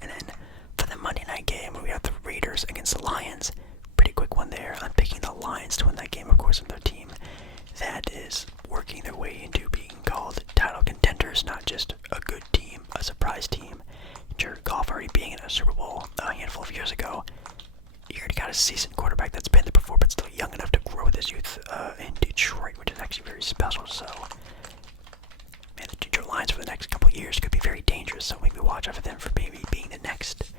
And then for the Monday night game, we have the Raiders against the Lions. Pretty quick one there. I'm picking the Lions to win that game, of course, with their team that is working their way into being called title contenders, not just a good team, a surprise team. Jared Goff already being in a Super Bowl a handful of years ago. You already got a seasoned quarterback that's been there before, but still young enough to grow with his youth in Detroit, which is actually very special. So, man, the Detroit Lions for the next couple of years could be very dangerous. So maybe watch out for them for maybe being the next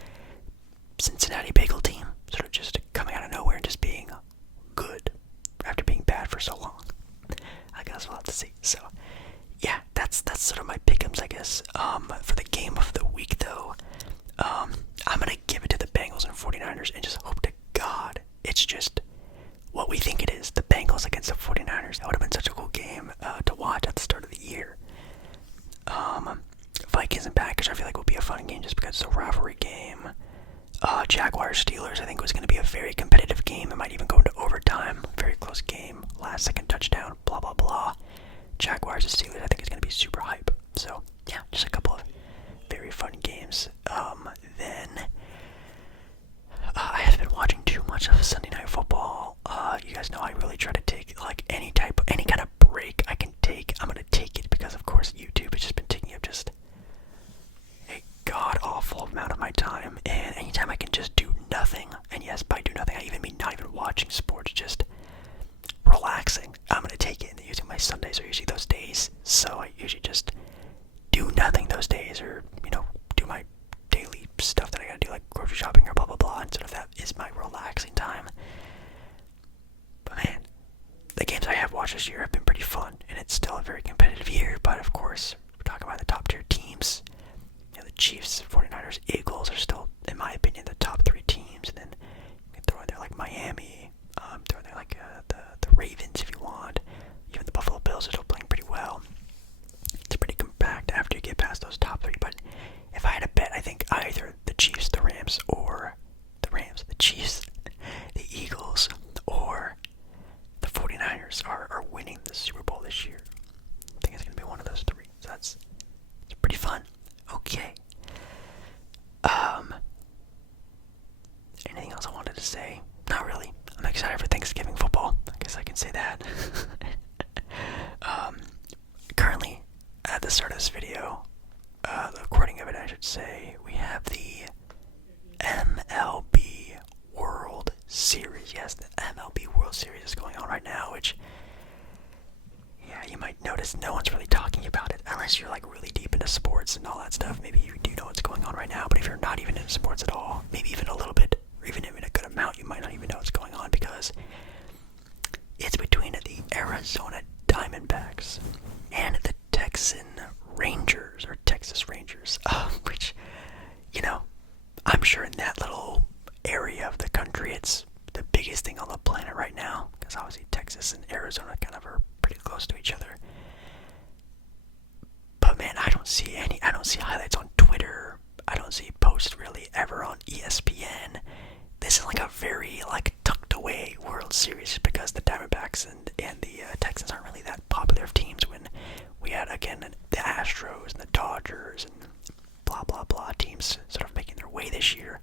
Cincinnati Bagel team, sort of just coming out of nowhere and just being good after being bad for so long. I guess we'll have to see. So, yeah, that's sort of my pick'ems, I guess. For the game of the week, though, I'm gonna give it to the Bengals and 49ers and just hope to God it's just what we think it is. The Bengals against the 49ers. That would have been such a cool game to watch at the start of the year. Vikings and Packers, I feel like will be a fun game just because it's a rivalry game. Jaguars Steelers, I think was going to be a very competitive game. It might even go into overtime. Very close game. Last second touchdown. Blah blah blah. Jaguars and Steelers, I think is going to be super hype. So yeah, just a couple of very fun games. Then I haven't been watching too much of Sunday Night Football. You guys know I really try to take like any kind of break I can take. I'm gonna take it because of course YouTube has just been taking up just a god awful amount of my time, and anytime I can just do nothing, and yes, by do nothing I even mean not even watching sports, just relaxing, I'm gonna take it. And using my Sundays are usually those days, so I usually just do nothing those days, or do my daily stuff that I gotta do, like grocery shopping or blah blah blah, and sort of that is my relaxing time. But man, the games I have watched this year have been pretty fun, and it's still a very competitive year. But of course, we're talking about the top tier teams. The Chiefs, 49ers, Eagles are still, in my opinion, the top 3 teams. And then you can throw in there like Miami, throw in there like the Ravens if you want. Even the Buffalo Bills are still playing pretty well. It's pretty compact after you get past those top 3. But if I had to bet, I think either the Chiefs, the Rams, or the Chiefs, the Eagles, or the 49ers are winning the Super Bowl this year. I think it's going to be one of those 3. So it's pretty fun. Okay. Anything else I wanted to say? Not really. I'm excited for Thanksgiving football. I guess I can say that. Currently, at the start of this video, the recording of it, I should say, we have the MLB World Series. Yes, the MLB World Series is going on right now, which, yeah, you might notice no one's really talking about it, unless you're like really deep into sports and all that stuff. Maybe you do know what's going on right now, but if you're not even into sports at all, maybe even a little bit, or even a good amount, you might not even know what's going on, because it's between the Arizona Diamondbacks and the Texas Rangers, which, I'm sure in that little area of the country, it's the biggest thing on the planet right now, because obviously Texas and Arizona kind of are pretty close to each other. But man, I don't see highlights on Twitter. I don't see posts really ever on ESPN. This is like a very tucked away World Series, because the Diamondbacks and the Texans aren't really that popular of teams. When we had again the Astros and the Dodgers and blah blah blah teams sort of making their way this year,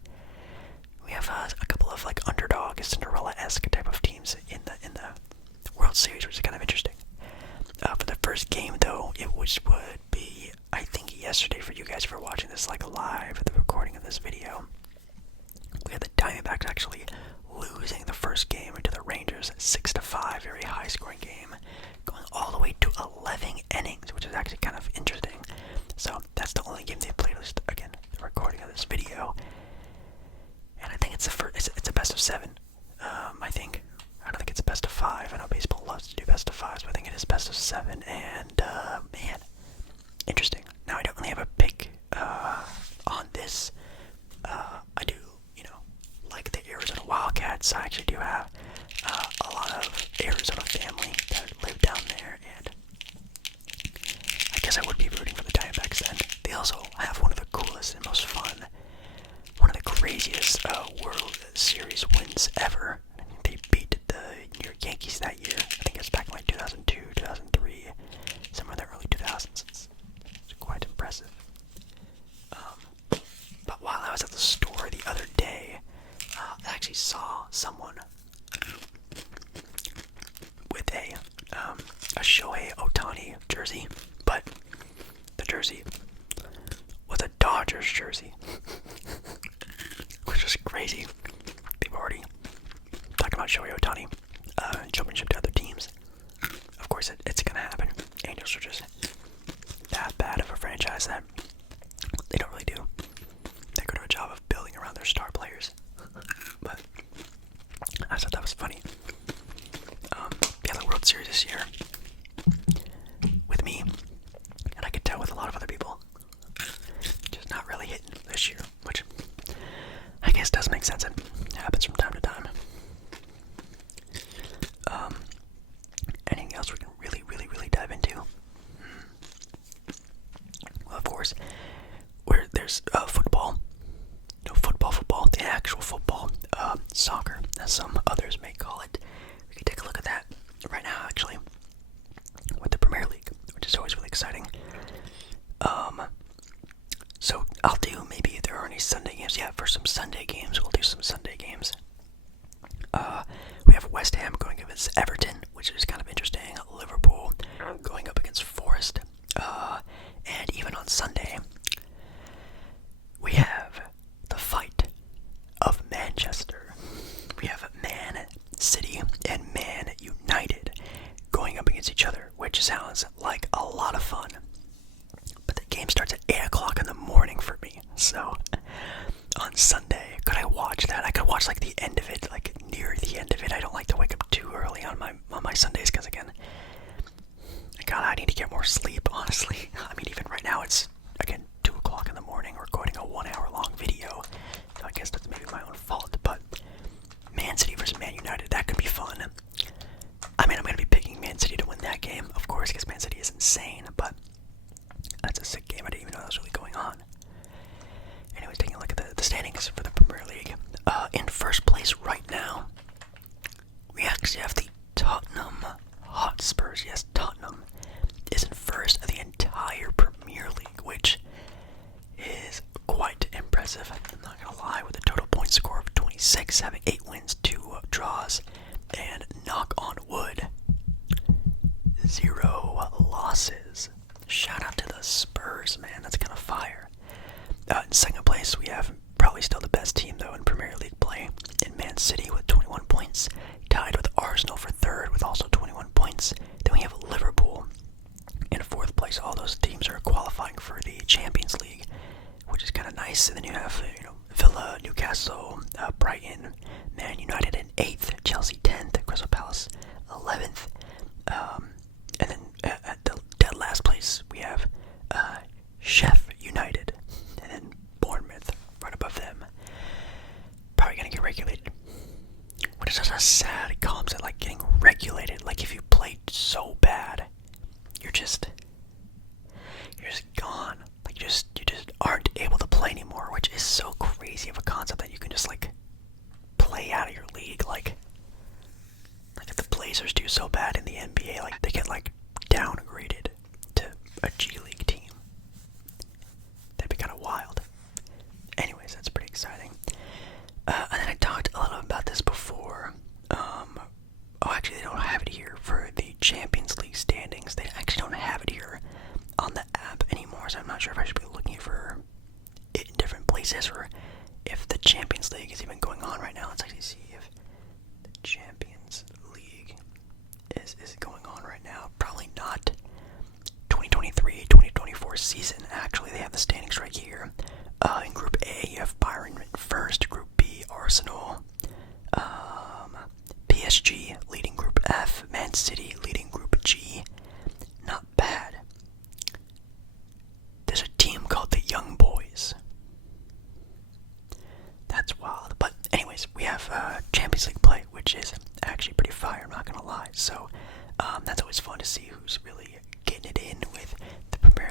we have a couple of underdog Cinderella-esque type of teams in the World Series, which is kind of interesting. For the first game though, would be, I think, yesterday for you guys for watching this live, the recording of this video. We had the Diamondbacks actually losing the first game to the Rangers 6-5, very high scoring game, going all the way to 11 innings, which is actually kind of interesting. guess I would be rooting for the Diamondbacks then. They also have one of the coolest and most fun, one of the craziest World Series wins ever. They beat the New York Yankees that year. I think it was back in like 2002, 2003, somewhere in the early 2000s. It's quite impressive. But while I was at the store the other day, I actually saw someone with a Shohei Ohtani jersey, but the jersey was a Dodgers jersey, which is crazy. People already talking about Shohei Ohtani jumping ship to other teams. Of course, it's gonna happen. Angels are just that bad of a franchise that they don't really do that good of a job of building around their star players. But I thought that was funny. Yeah, the World Series this year, with me, and I could tell with a lot of other people, just not really hitting this year, which I guess does make sense. It happens from time to time. Anything else we can really dive into? Well, of course, where there's football. No, football, the actual football, soccer, as some others may call it. We can take a look at that right now, actually, with the Premier League, which is always really exciting. So I'll do, maybe if there are any Sunday games. Yeah, for some Sunday games, we'll do some Sunday games. We have West Ham going against Everton, which is kind of interesting. Liverpool going up against Forest. And even on Sunday, we have the fight of Manchester. We have Man City and Man United going up against each other, which sounds like a lot of fun. But the game starts at 8 o'clock in the morning for me. So on Sunday, could I watch that? I could watch like the end of it, like near the end of it. I don't like to wake up too early on my Sundays because, again, God, I need to get more sleep, honestly. I mean, even right now it's, again, 2 o'clock in the morning recording a 1 hour long video. So I guess that's maybe my own fault. But Man City versus Man United, that could be fun. I mean, I'm going to be picking Man City to win that game, of course, because Man City is insane. But that's a sick game. I didn't even know that was really going on. Anyways, taking a look at the standings for the Premier League. In first place right now, we actually have the Tottenham Hotspurs. Yes, Tottenham is in first of the entire Premier League, which is quite impressive. I'm not gonna lie, with a total point score of 26, having 8 wins, 2 draws, and knock on wood, 0 losses. Shout out to the Spurs, man. That's kind of fire. In second place, we have probably still the best team, though, in Premier League play, in Man City with 21 points, tied with Arsenal for third with also 21 points. Then we have Liverpool in fourth place. All those teams are qualifying for the Champions League, which is kind of nice. And then you have, Villa, Newcastle, Brighton, Man United in 8th, Chelsea 10th, Crystal Palace 11th. And then at the dead last place, we have Sheffield United, and then Bournemouth right above them. Probably going to get regulated. Which is just a sad concept, like getting regulated. Like, if you played so bad, you're just gone. Like, you just aren't able to play anymore, which is so crazy of a concept that you can just, like, play out of your league. Like if the Blazers do so bad in the NBA, like, they get, like, downgraded to a G League team. That'd be kind of wild. Anyways, that's pretty exciting. And then I talked a little about this before. Actually, they don't have it here for the Champions League standings. They actually don't have it here on the app anymore, so I'm not sure if I should be looking for it in different places or if the Champions League is even going on right now. Let's actually see if the Champions League is going on right now. Probably not. 2023-2024 season, actually, they have the standings right here. In Group A, you have Bayern first. Group B, Arsenal. PSG leading Group F. Man City leading Group G. Not bad. There's a team called the Young Boys. That's wild. But anyways, we have Champions League play, which is actually pretty fire, I'm not gonna lie. So that's always fun to see who's really getting it in with the Premier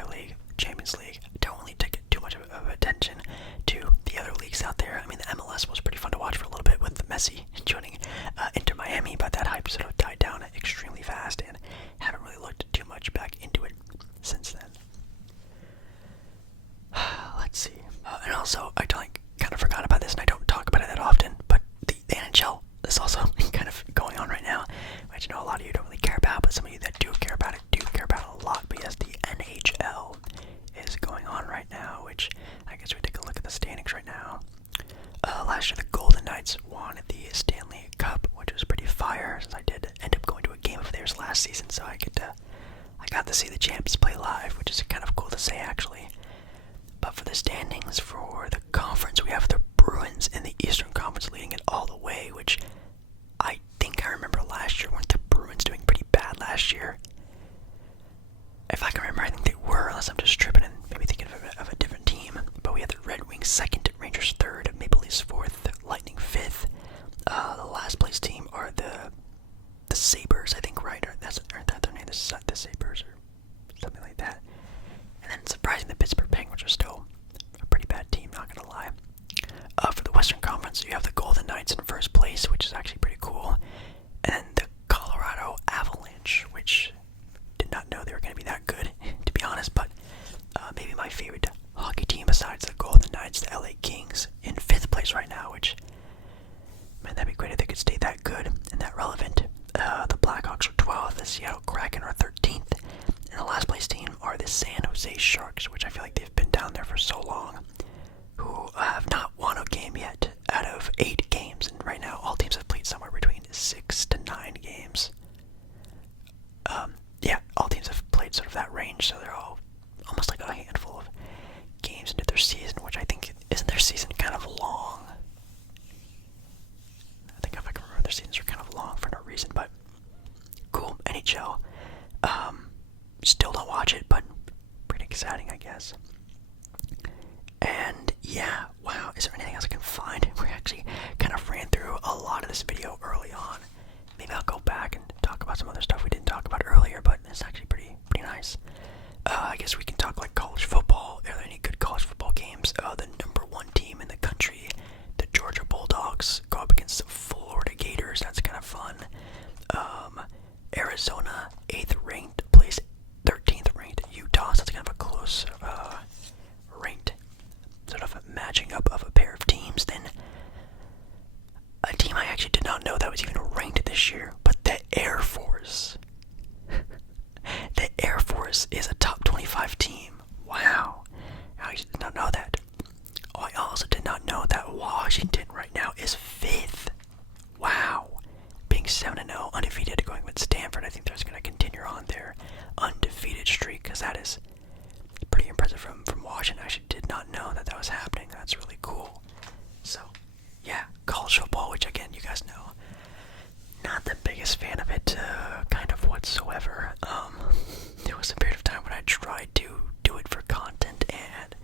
last year the Golden Knights won the Stanley Cup, which was pretty fire since I did end up going to a game of theirs last season, so I got to see the champs play live, which is kind of cool to say actually. But for the standings for the conference, we have the Bruins in the Eastern Conference leading it all the way, which I think I remember last year. Weren't the Bruins doing pretty bad last year? If I can remember, I think they were, unless I'm just tripping and maybe thinking of a different team. But we have the Red Wings second, Rangers third, Maple Leafs fourth, Lightning fifth. The last place team are the Sabres, I think, right? Aren't that their name? The Sabres or something like that. And then surprising, the Pittsburgh Penguins are still a pretty bad team, not gonna lie. For the Western Conference, you have the Golden Knights in first place, which is actually pretty cool. And then the Colorado Avalanche, which did not know they were going to be that good, to be honest, but maybe my favorite hockey team besides the Golden Knights, the LA Kings, in fifth place right now, which, man, that'd be great if they could stay that good and that relevant. The Blackhawks are 12th, the Seattle Kraken are 13th, and the last place team are the San Jose Sharks, which I feel like they've been down there for so long, who have not won a game yet out of 8 games, and right now all teams have played somewhere between 6 to 9 games. Yeah, all teams have played sort of that range, so they're all almost like a handful of games into their season, which I think, isn't their season kind of long? I think if I can remember, their seasons are kind of long for no reason, but cool. NHL. Still don't watch it, but pretty exciting, I guess. And yeah, wow, is there anything else I can find? We actually kind of ran through a lot of this video early on. Maybe I'll go back and talk about some other stuff we didn't talk about earlier, but it's actually pretty nice. I guess we can talk like college football. Are there any good college football games? The number 1 team in the country, the Georgia Bulldogs, go up against the Florida Gators. That's kind of fun. Arizona, 8th ranked, plays 13th ranked Utah. So that's kind of a close ranked sort of a matching up of a pair of teams. Then a team I actually did not know that was even ranked this year, but the Air Force. The Air Force is a top 25 team. Wow. I actually did not know that. Oh, I also did not know that Washington right now is 5th. Wow. Being 7-0, undefeated, going with Stanford. I think they're just going to continue on their undefeated streak, because that is pretty impressive from Washington. I actually did not know that was happening. That's really cool. So, yeah, college football, which again, you guys know, not the biggest fan of it, kind of whatsoever. There was a period of time when I tried to do it for content, and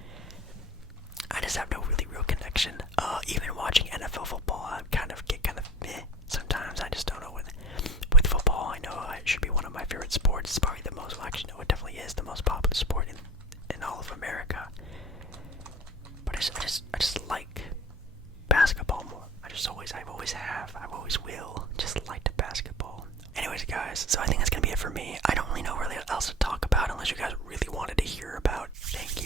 I just have no really real connection. Even watching NFL football, I get kind of meh sometimes. I just don't know with football. I know it should be one of my favorite sports. It's probably the most, well, actually, no, it definitely is the most popular sport in all of America. But I just like basketball more. I've always will, just liked basketball. Anyways, guys, so I think that's gonna be it for me. I don't really know really what else to talk about unless you guys really wanted to hear about. Thank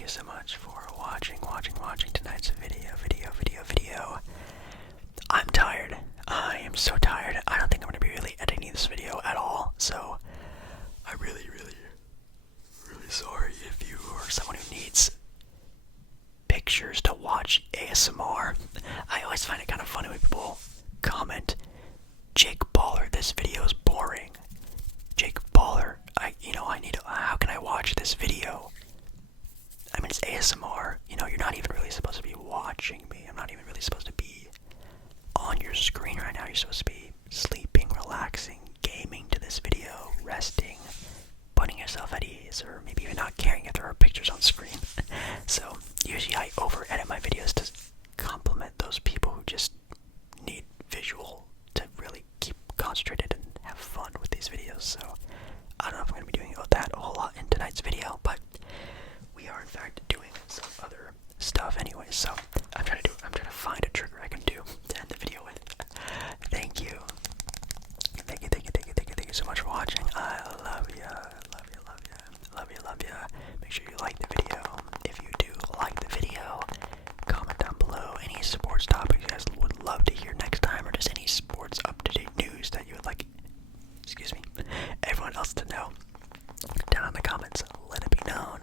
you so much for watching tonight's video. I'm tired. I am so tired. I don't think I'm gonna be really editing this video at all, so I'm really sorry if you are someone who needs pictures to watch ASMR. I always find it kind of funny when people comment, Jake Baller, this video is boring. Jake Baller, how can I watch this video? I mean, it's ASMR, you're not even really supposed to be watching me. I'm not even really supposed to be on your screen right now. You're supposed to be sleeping, relaxing, gaming to this video, resting, putting yourself at ease, or maybe even not caring if there are pictures on screen. So usually I over edit my videos to compliment those people who just need visual to really keep concentrated and have fun with these videos. So I don't know if I'm going to be doing that a whole lot in tonight's video, but we are in fact doing some other stuff anyway. So I'm trying to find a trigger I can do to end the video with. Thank you so much for watching. I love ya. Make sure you like the video. If you do like the video, comment down below any sports topics you guys would love to hear next time, or just any sports up-to-date news that you would like, everyone else to know. Down in the comments, let it be known.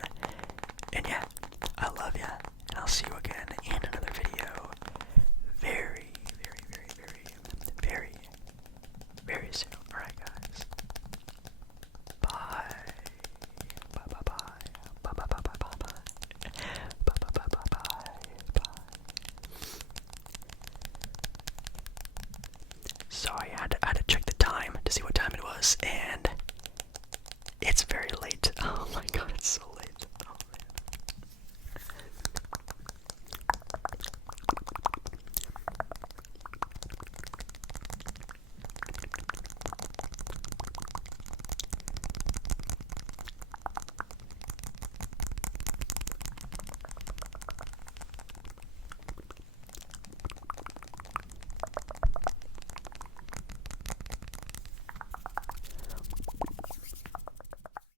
And yeah, I love ya, and I'll see you again in another video. It's very late. Oh my god, it's so